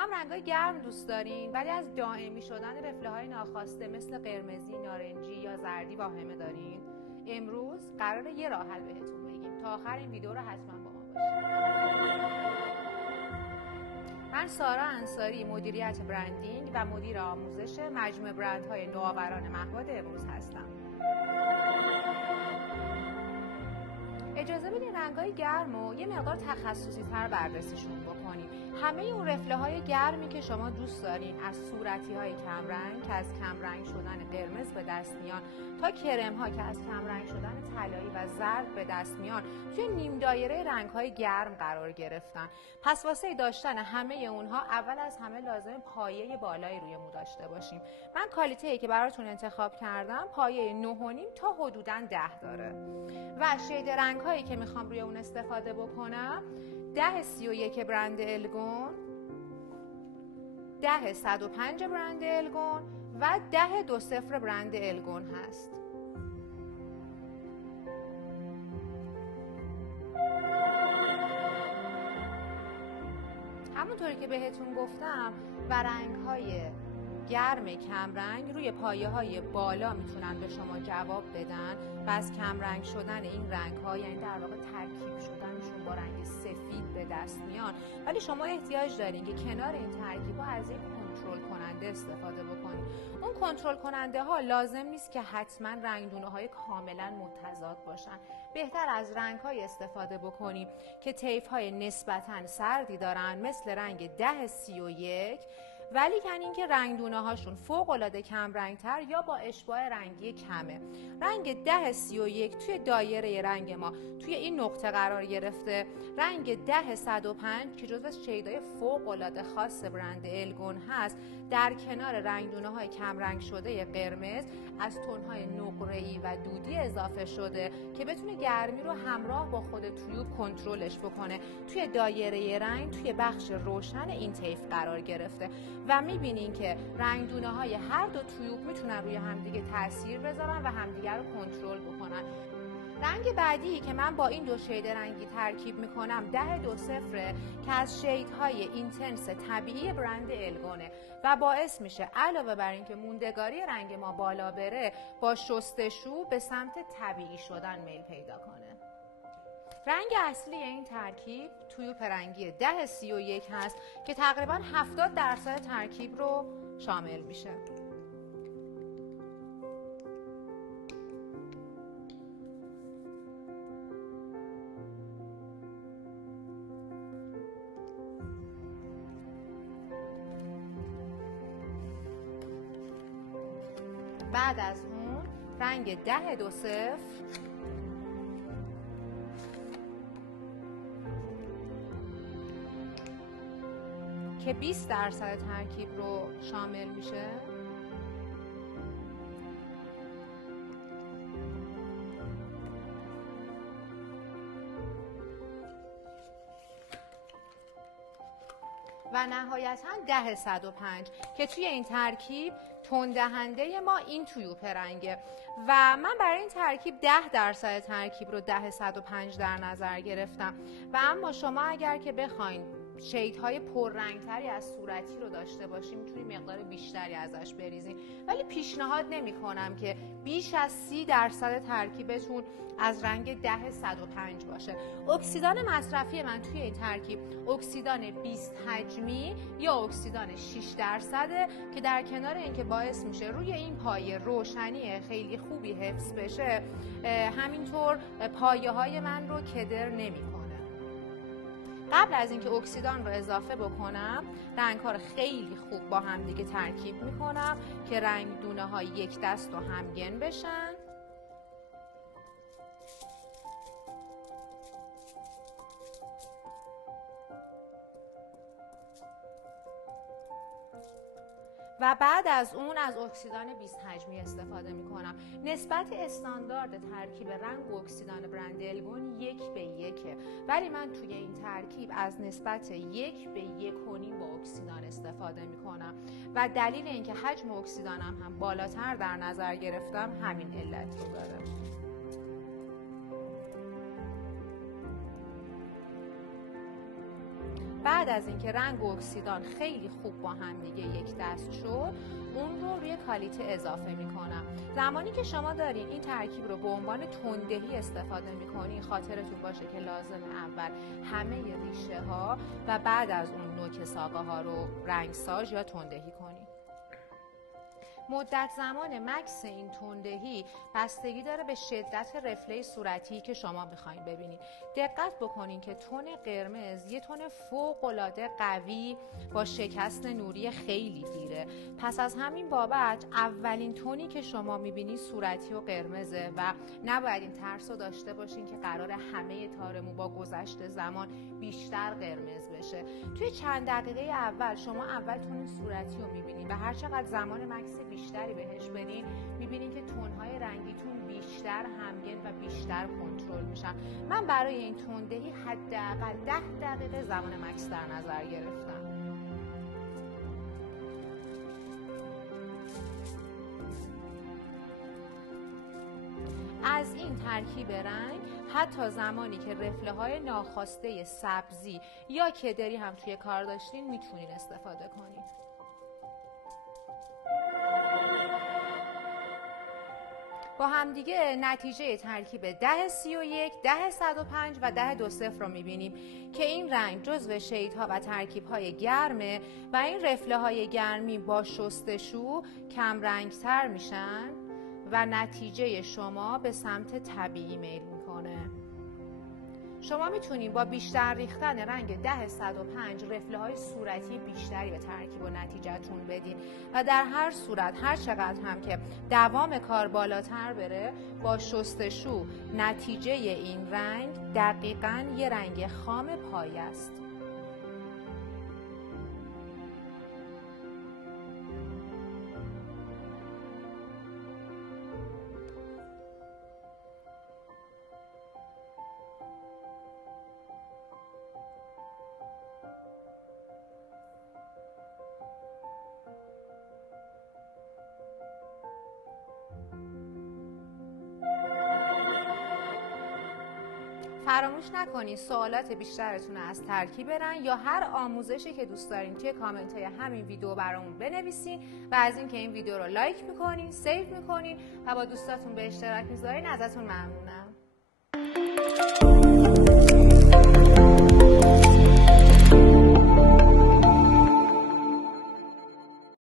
هم رنگ‌های گرم دوست دارین ولی از دائمی شدن رفله‌های ناخواسته مثل قرمزی، نارنجی یا زردی واهمه دارین؟ امروز قراره یه راه حل بهتون بگیم. تا آخر این ویدیو رو حتما با ما باشید. من سارا انصاری، مدیریت برندینگ و مدیر آموزش مجموعه برندهای نوآوران مهباد امروز هستم. اجازه بدین رنگ‌های گرم رو یه مقدار تخصصی تر بررسیشون بکنیم. همه اون رفله‌های گرمی که شما دوست دارین، از صورتی‌های کمرنگ که از کمرنگ شدن قرمز به دست میان تا کرم‌ها که از کمرنگ شدن طلایی و زرد به دست میان، توی نیم دایره رنگ‌های گرم قرار گرفتن. پس واسه داشتن همه اونها اول از همه لازمه پایه بالایی روی مو داشته باشیم. من کالیته‌ای که براتون انتخاب کردم پایه 9.5 تا حدوداً 10 داره. و شید رنگ‌هایی که میخوام روی اون استفاده بکنم 1031 برند الگون، 10-105 برند الگون و 10-20 برند الگون هست. همونطوری که بهتون گفتم و رنگ‌های گرم کمرنگ روی پایه‌های بالا میتونن به شما جواب بدن و از کمرنگ شدن این رنگ‌ها، یعنی در واقع ترکیب شدنشون با رنگ سفید به دست میان، ولی شما احتیاج دارین که کنار این ترکیب‌ها از یک کنترل کننده استفاده بکنید. اون کنترل کننده ها لازم نیست که حتما رنگدونه‌های کاملا متضاد باشن. بهتر از رنگ‌های استفاده بکنیم که طیف‌های نسبتاً سردی دارن، مثل رنگ 1031، ولی کن این که رنگدونه هاشون فوق العاده کم رنگتر یا با اشباع رنگی کمه. رنگ 1031 توی دایره رنگ ما توی این نقطه قرار گرفته. رنگ 10-105 که جزو شیدهای فوق العاده خاص برند الگون هست، در کنار رنگدونه های کم رنگ شده قرمز از تون‌های نقره‌ای و دودی اضافه شده که بتونه گرمی رو همراه با خود تیوب کنترلش بکنه. توی دایره رنگ توی بخش روشن این طیف قرار گرفته و میبینین که رنگدونه های هر دو تیوب میتونن روی همدیگه تاثیر بذارن و همدیگه رو کنترل بکنن. رنگ بعدی که من با این دو شید رنگی ترکیب میکنم 10-20 که از شیدهای اینتنس طبیعی برند الگونه و باعث میشه علاوه بر اینکه موندگاری رنگ ما بالا بره، با شستشو به سمت طبیعی شدن میل پیدا کنه. رنگ اصلی این ترکیب تیوب رنگی 1031 هست که تقریباً 70% ترکیب رو شامل میشه. بعد از اون رنگ 10-20 که 20% ترکیب رو شامل میشه. و نهایتاً 10-105 که توی این ترکیب تندهنده ما این تیوب رنگه و من برای این ترکیب 10% ترکیب رو 10-105 در نظر گرفتم. و اما شما اگر که بخواین شیدهای پررنگتری از صورتی رو داشته باشیم میتونی مقدار بیشتری ازش بریزین، ولی پیشنهاد نمی کنم که بیش از 30% ترکیبتون از رنگ 10-105 باشه. اکسیدان مصرفی من توی این ترکیب اکسیدان 20 حجمی یا اکسیدان 6% که در کنار اینکه باعث میشه روی این پایه روشنی خیلی خوبی حفظ بشه، همینطور پایه های من رو کدر نمی‌کنه. قبل از اینکه اکسیدان رو اضافه بکنم رنگ‌ها رو خیلی خوب با هم دیگه ترکیب میکنم که رنگ دونه ها یک دست و همگن بشن. و بعد از اون از اکسیدان 20 حجمی استفاده می کنم. نسبت استاندارد ترکیب رنگ و اکسیدان برند الگون 1:1، ولی من توی این ترکیب از نسبت 1:1.5 با اکسیدان استفاده می کنم و دلیل اینکه حجم اکسیدانم هم بالاتر در نظر گرفتم همین علت رو داره. بعد از اینکه رنگ و اکسیدان خیلی خوب با هم دیگه یک دست شد، اون رو روی کالیته اضافه میکنم. زمانی که شما دارین این ترکیب رو به عنوان تندهی استفاده میکنین، خاطرتون باشه که لازمه اول همه ریشه ها و بعد از اون نوک ساقه ها رو رنگساز یا تندهی کنین. مدت زمان مکس این تندهی بستگی داره به شدت رفله صورتی که شما میخواین ببینید. دقت بکنین که تون قرمز یه تون فوق‌العاده قوی با شکست نوری خیلی دیره. پس از همین بابت اولین تونی که شما میبینید صورتی و قرمزه و نباید این ترس رو داشته باشین که قرار همه تار مو با گذشت زمان بیشتر قرمز بشه. توی چند دقیقه اول شما اول تون صورتی رو میبینید و هر چقدر زمان مکس بیشتری بهش بدین میبینین که تونهای رنگیتون بیشتر همگن و بیشتر کنترل میشن. من برای این تندهی حداقل 10 دقیقه زمان مکس در نظر گرفتم. از این ترکیب رنگ حتی زمانی که رفله های ناخواسته سبزی یا کدری هم توی کار داشتین میتونین استفاده کنین. با همدیگه نتیجه ترکیب 10-31، 10-105 و 10-20 رو میبینیم که این رنگ جزو شیدها و ترکیبهای گرمه و این رفله های گرمی با شستشو کم رنگتر میشن و نتیجه شما به سمت طبیعی میل میکنه. شما میتونید با بیشتر ریختن رنگ 10-105 رفله های صورتی بیشتری به ترکیب و نتیجهتون بدین و در هر صورت هر چقدر هم که دوام کار بالاتر بره با شستشو نتیجه این رنگ دقیقاً یه رنگ خام پایه است. فراموش نکنید سوالات بیشترتون از ترکیب رنگ یا هر آموزشی که دوست دارین توی کامنت های همین ویدیو برامون بنویسین و از اینکه این ویدیو رو لایک میکنین، سیو میکنین و با دوستاتون به اشتراک میذارین ازتون ممنونم.